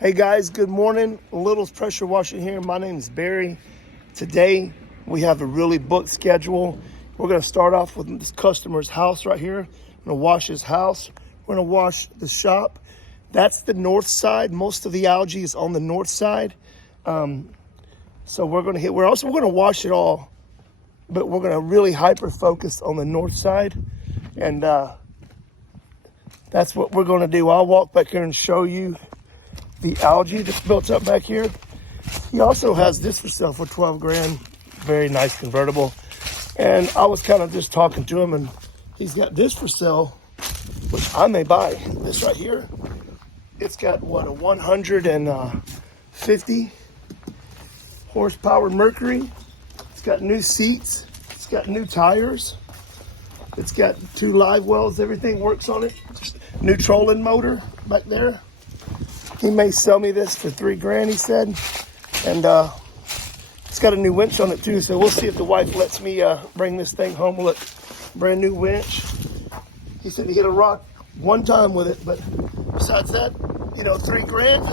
Hey guys, good morning. Little's Pressure Washing here. My name is Barry. Today we have a really booked schedule. We're going to start off with this customer's house right here. I'm going to wash his house. We're going to wash the shop. That's the north side. Most of the algae is on the north side. So we're going to hit. We're going to wash it all, but we're going to really hyper focus on the north side, and that's what we're going to do. I'll walk back here and show you the algae that's built up back here. He also has this for sale for 12 grand. Very nice convertible. And I was kind of just talking to him, and he's got this for sale, which I may buy. This right here. It's got what, a 150 horsepower Mercury. It's got new seats. It's got new tires. It's got 2 live wells. Everything works on it. New trolling motor back there. He may sell me this for 3 grand, he said. And it's got a new winch on it too. So we'll see if the wife lets me bring this thing home with a brand new winch. He said he hit a rock one time with it, but besides that, 3 grand,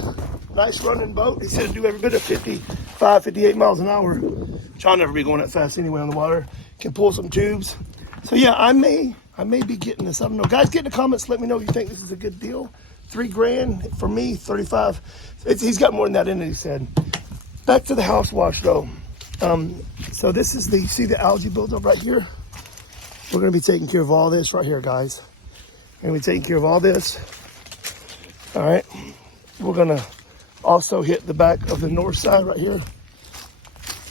nice running boat. He said do every bit of 55, 58 miles an hour. Which I'll never be going that fast anyway on the water. Can pull some tubes. So yeah, I may be getting this. I don't know. Guys, get in the comments. Let me know if you think this is a good deal. 3 grand for me, 35. He's got more than that in it, he said. Back to the house wash though. So this is you see the algae buildup right here? We're gonna be taking care of all this right here, guys. We're gonna be taking care of all this. All right. We're gonna also hit the back of the north side right here.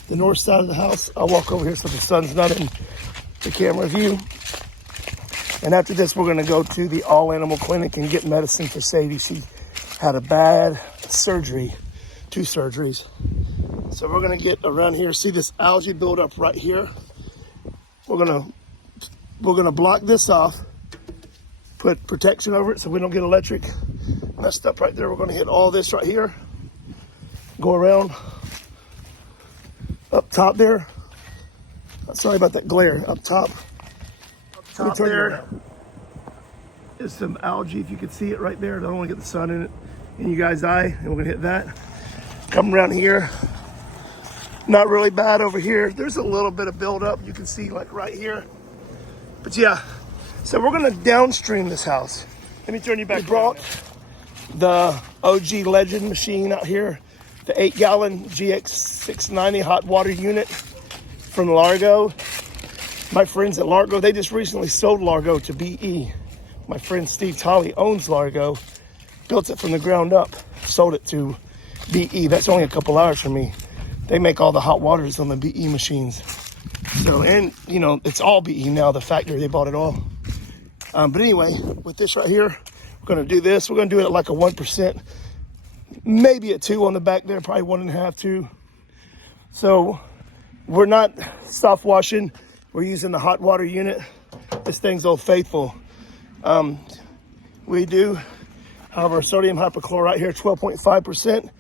The north side of the house. I'll walk over here so the sun's not in the camera view. And after this, we're going to go to the all animal clinic and get medicine for Sadie. She had a bad surgery, 2 surgeries. So we're going to get around here. See this algae buildup right here? We're going to block this off, put protection over it so we don't get electric messed up right there. We're going to hit all this right here. Go around up top there. Sorry about that glare. Up top. Top there is some algae, if you can see it right there. I don't want to get the sun in you guys' eye. And we're going to hit that. Come around here. Not really bad over here. There's a little bit of buildup. You can see like right here. But yeah, so we're going to downstream this house. Let me turn you back. We brought the OG Legend machine out here. The 8-gallon GX690 hot water unit from Largo. My friends at Largo, they just recently sold Largo to BE. My friend Steve Tolley owns Largo, built it from the ground up, sold it to BE. That's only a couple hours from me. They make all the hot waters on the BE machines. So, and it's all BE now, the factory, they bought it all. But anyway, with this right here, we're gonna do this. We're gonna do it at like a 1%, maybe a 2 on the back there, probably 1.5, 2. So we're not soft washing. We're using the hot water unit. This thing's Old Faithful. We do have our sodium hypochlorite here, 12.5%.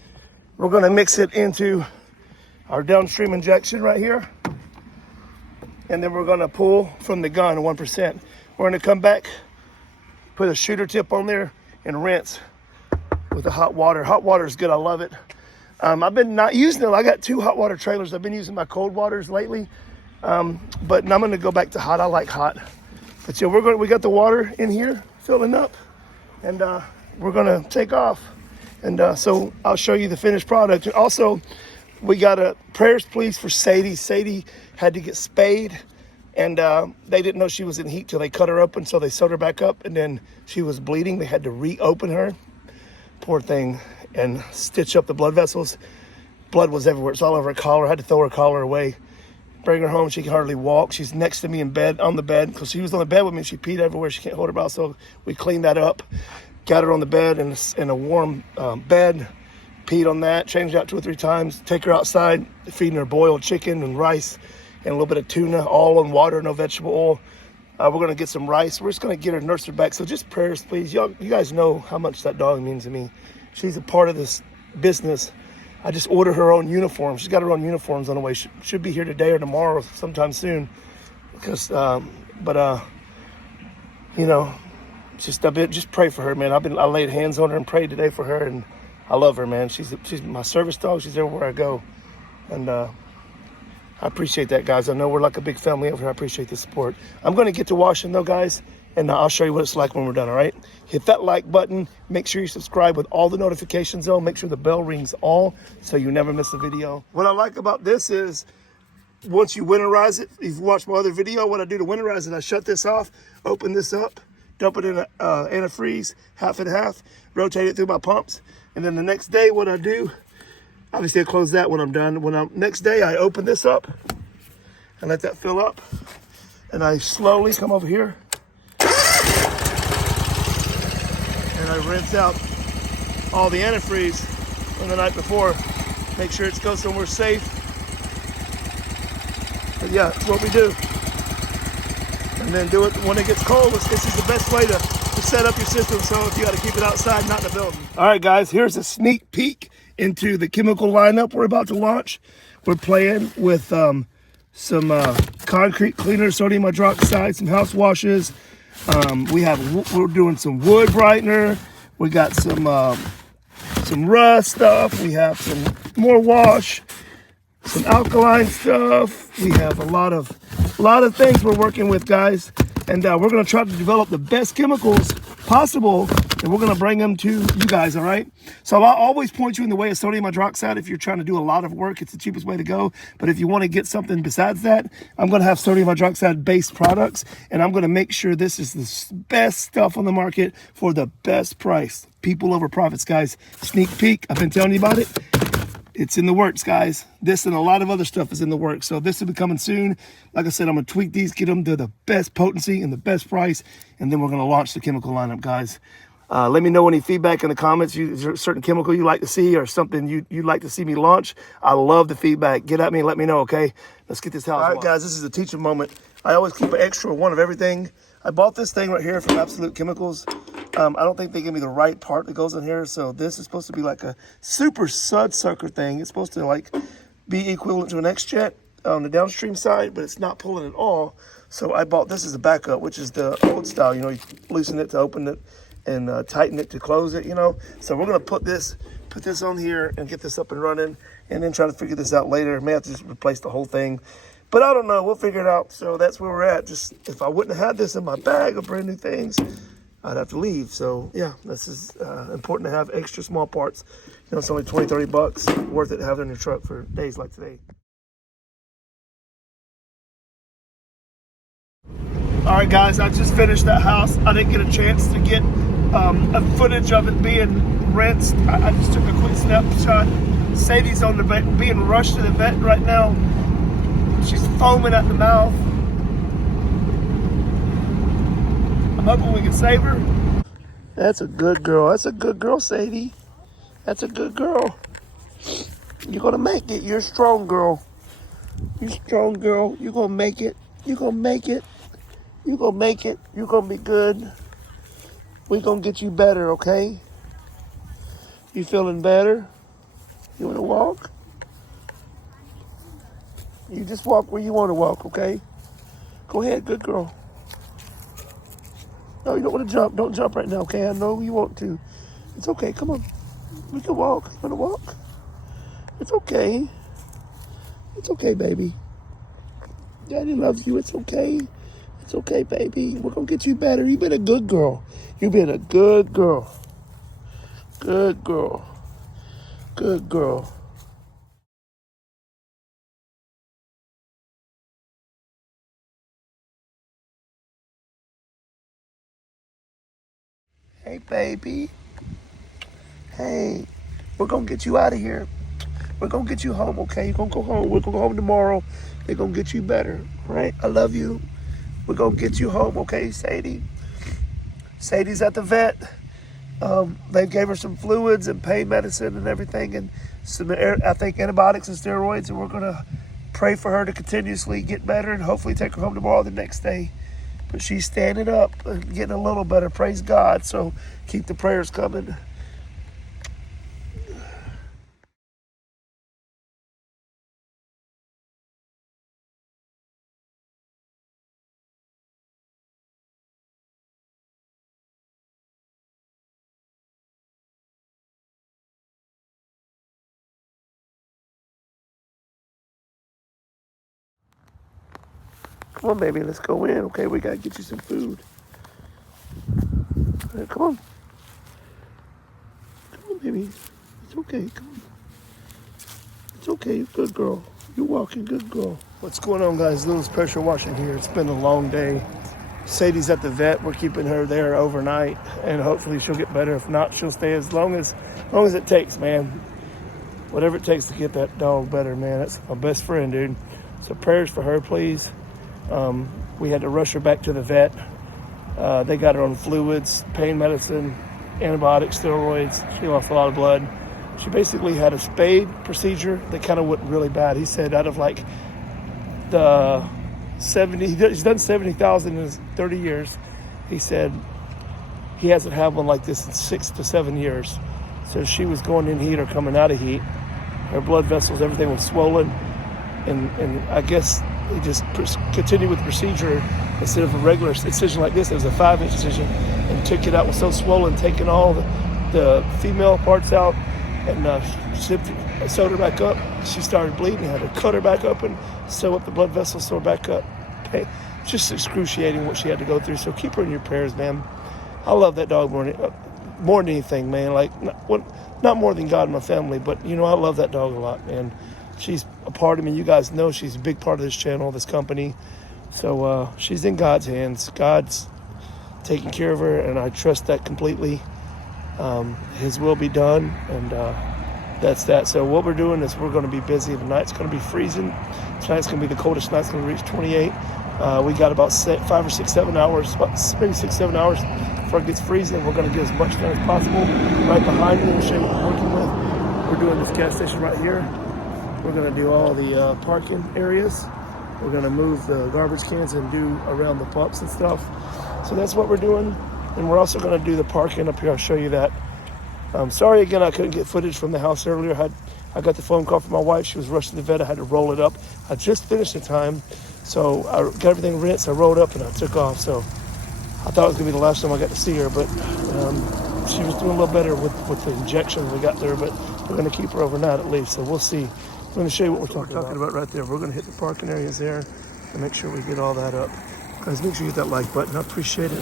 We're gonna mix it into our downstream injection right here. And then we're gonna pull from the gun 1%. We're gonna come back, put a shooter tip on there and rinse with the hot water. Hot water is good, I love it. I've been not using them. I got 2 hot water trailers. I've been using my cold waters lately. But I'm going to go back to hot. I like hot. But yeah, we got the water in here filling up, and we're going to take off. And so I'll show you the finished product. And also, we got a prayers please for Sadie. Sadie had to get spayed, and they didn't know she was in heat till they cut her open. So they sewed her back up, and then she was bleeding. They had to reopen her, poor thing, and stitch up the blood vessels. Blood was everywhere. It's all over her collar. I had to throw her collar away. Bring her home. She can hardly walk. She's next to me in bed, on the bed, because she was on the bed with me. She peed everywhere. She can't hold her mouth. So we cleaned that up, got her on the bed in a warm bed, peed on that, changed out 2 or 3 times, take her outside, feeding her boiled chicken and rice and a little bit of tuna, all on water, no vegetable oil. We're going to get some rice. We're just going to get her, nurse her back. So just prayers, please. You guys know how much that dog means to me. She's a part of this business. I just ordered her own uniform. She's got her own uniforms on the way. She should be here today or tomorrow, sometime soon. Because, just a bit. Just pray for her, man. I laid hands on her and prayed today for her, and I love her, man. She's my service dog. She's everywhere I go. And I appreciate that, guys. I know we're like a big family over here. I appreciate the support. I'm going to get to washing, though, guys, and I'll show you what it's like when we're done, all right? Hit that like button. Make sure you subscribe with all the notifications on. Make sure the bell rings all so you never miss a video. What I like about this is once you winterize it, if you watch my other video, what I do to winterize it, I shut this off, open this up, dump it in a antifreeze, half and half, rotate it through my pumps, and then the next day what I do, obviously I close that when I'm done. Next day I open this up and let that fill up, and I slowly come over here and I rinse out all the antifreeze from the night before, make sure it goes somewhere safe. But yeah, that's what we do. And then do it when it gets cold. This is the best way to set up your system, so if you got to keep it outside, not in the building. All right, guys, here's a sneak peek into the chemical lineup we're about to launch. We're playing with some concrete cleaners, sodium hydroxide, some house washes. We're doing some wood brightener. We got some rust stuff. We have some more wash, some alkaline stuff. We have a lot of things we're working with, guys, and we're going to try to develop the best chemicals possible, and we're going to bring them to you guys. All right, so I'll always point you in the way of sodium hydroxide. If you're trying to do a lot of work, it's the cheapest way to go. But if you want to get something besides that, I'm going to have sodium hydroxide based products, and I'm going to make sure this is the best stuff on the market for the best price. People over profits, guys. Sneak peek, I've been telling you about it. It's in the works, guys. This and a lot of other stuff is in the works. So this will be coming soon. Like I said, I'm going to tweak these, get them to the best potency and the best price, and then we're going to launch the chemical lineup, guys. Let me know any feedback in the comments. Is there a certain chemical you like to see or something you'd like to see me launch? I love the feedback. Get at me and let me know, okay? Let's get this house. All right, guys, this is a teaching moment. I always keep an extra one of everything. I bought this thing right here from Absolute Chemicals. I don't think they give me the right part that goes in here. So this is supposed to be like a super sud sucker thing. It's supposed to like be equivalent to an X-Jet on the downstream side, but it's not pulling at all. So I bought this as a backup, which is the old style. You know, you loosen it to open it and tighten it to close it, you know. So we're going to put this on here and get this up and running, and then try to figure this out later. May have to just replace the whole thing. But I don't know. We'll figure it out. So that's where we're at. Just if I wouldn't have had this in my bag of brand new things, I'd have to leave. So yeah, this is important to have extra small parts. You know, it's only 20, 30 bucks. Worth it to have it in your truck for days like today. All right, guys, I just finished that house. I didn't get a chance to get a footage of it being rinsed. I just took a quick snapshot. Sadie's on the vet, being rushed to the vet right now. She's foaming at the mouth. I'm hoping we can save her. That's a good girl. That's a good girl, Sadie. That's a good girl. You're gonna make it. You're a strong girl. You're a strong girl. You're gonna make it. You're gonna make it. You're gonna make it. You're gonna be good. We're gonna get you better, okay? You feeling better? You wanna walk? You just walk where you wanna walk, okay? Go ahead, good girl. No, you don't wanna jump. Don't jump right now, okay? I know you want to. It's okay, come on. We can walk. You wanna walk? It's okay. It's okay, baby. Daddy loves you. It's okay. It's okay, baby. We're gonna get you better. You've been a good girl. You've been a good girl. Good girl. Good girl. Hey, baby. Hey, we're gonna get you out of here. We're gonna get you home, okay? You're gonna go home. We're gonna go home tomorrow. They're gonna get you better, all right? I love you. We're gonna get you home, okay, Sadie? Sadie's at the vet. They gave her some fluids and pain medicine and everything, and some, I think, antibiotics and steroids, and we're gonna pray for her to continuously get better and hopefully take her home tomorrow or the next day. But she's standing up and getting a little better, praise God. So keep the prayers coming. Come on, baby, let's go in. Okay, we gotta get you some food. All right, come on. Come on, baby. It's okay, come on. It's okay, you're a good girl. You're walking, good girl. What's going on, guys? Little's pressure washing here. It's been a long day. Sadie's at the vet. We're keeping her there overnight, and hopefully she'll get better. If not, she'll stay as long as it takes, man. Whatever it takes to get that dog better, man. That's my best friend, dude. So prayers for her, please. We had to rush her back to the vet. They got her on fluids, pain medicine, antibiotics, steroids. She lost a lot of blood. She basically had a spade procedure that kind of went really bad. He said out of like the 70, he's done 70,000 in his 30 years. He said he hasn't had one like this in 6 to 7 years. So she was going in heat or coming out of heat. Her blood vessels, everything was swollen. And I guess they just continued with the procedure. Instead of a regular incision like this, it was a 5-inch incision, and took it out. It was so swollen, taking all the female parts out, and sewed her back up. She started bleeding. Had to cut her back up and sew up the blood vessels, sew her back up. Okay, just excruciating what she had to go through. So keep her in your prayers, man. I love that dog more than anything, man. Like not more than God and my family, but I love that dog a lot, man. She's a part of me. You guys know she's a big part of this channel, this company. So she's in God's hands. God's taking care of her, and I trust that completely. His will be done, and that's that. So what we're doing is we're going to be busy. The night's going to be freezing. Tonight's going to be the coldest night. It's going to reach 28. We got about 5 or 6, 7 hours, maybe 6, 7 hours before it gets freezing. We're going to get as much done as possible. Right behind me, we'll show you what we're working with. We're doing this gas station right here. We're going to do all the parking areas. We're going to move the garbage cans and do around the pumps and stuff. So that's what we're doing. And we're also going to do the parking up here. I'll show you that. Sorry again, I couldn't get footage from the house earlier. I got the phone call from my wife. She was rushing to the vet. I had to roll it up. I just finished in time. So I got everything rinsed. I rolled up and I took off. So I thought it was going to be the last time I got to see her. But she was doing a little better with the injections we got there. But we're going to keep her overnight at least. So we'll see. I'm going to show you what we're talking about right there. We're going to hit the parking areas there and make sure we get all that up. Guys, make sure you hit that like button. I appreciate it.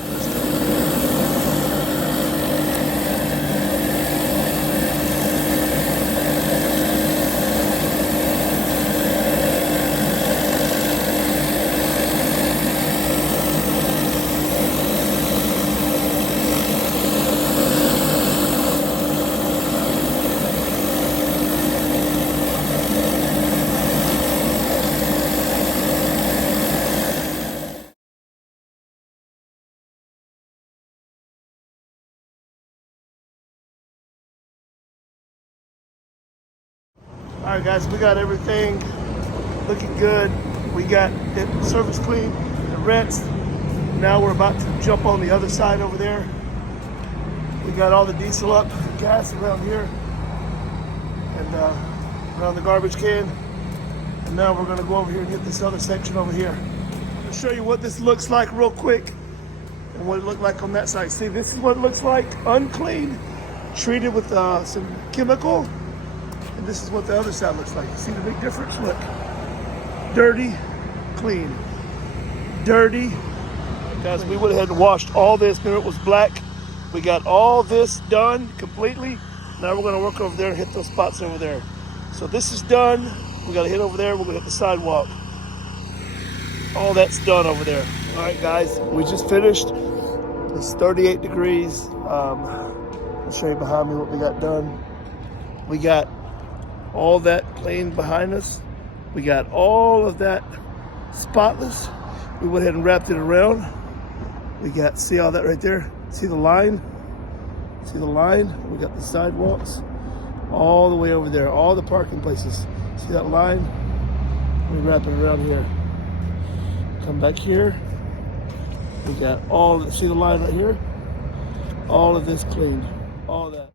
All right, guys, we got everything looking good. We got it surface clean and rinsed. Now we're about to jump on the other side over there. We got all the diesel up, gas around here, and around the garbage can. And now we're gonna go over here and hit this other section over here. I'll show you what this looks like real quick and what it looked like on that side. See, this is what it looks like, unclean, treated with some chemical. And this is what the other side looks like. You see the big difference? Look. Dirty, clean. Dirty. Guys, we went ahead and washed all this. Remember, it was black. We got all this done completely. Now we're going to work over there and hit those spots over there. So this is done. We got to hit over there. We're going to hit the sidewalk. All that's done over there. All right, guys, we just finished. It's 38 degrees. I'll show you behind me what we got done. We got all that clean behind us. We got all of that spotless. We went ahead and wrapped it around. We got, see all that right there? See the line? See the line? We got the sidewalks all the way over there, all the parking places. See that line? We wrap it around here. Come back here. We got all, see the line right here? All of this cleaned, all that.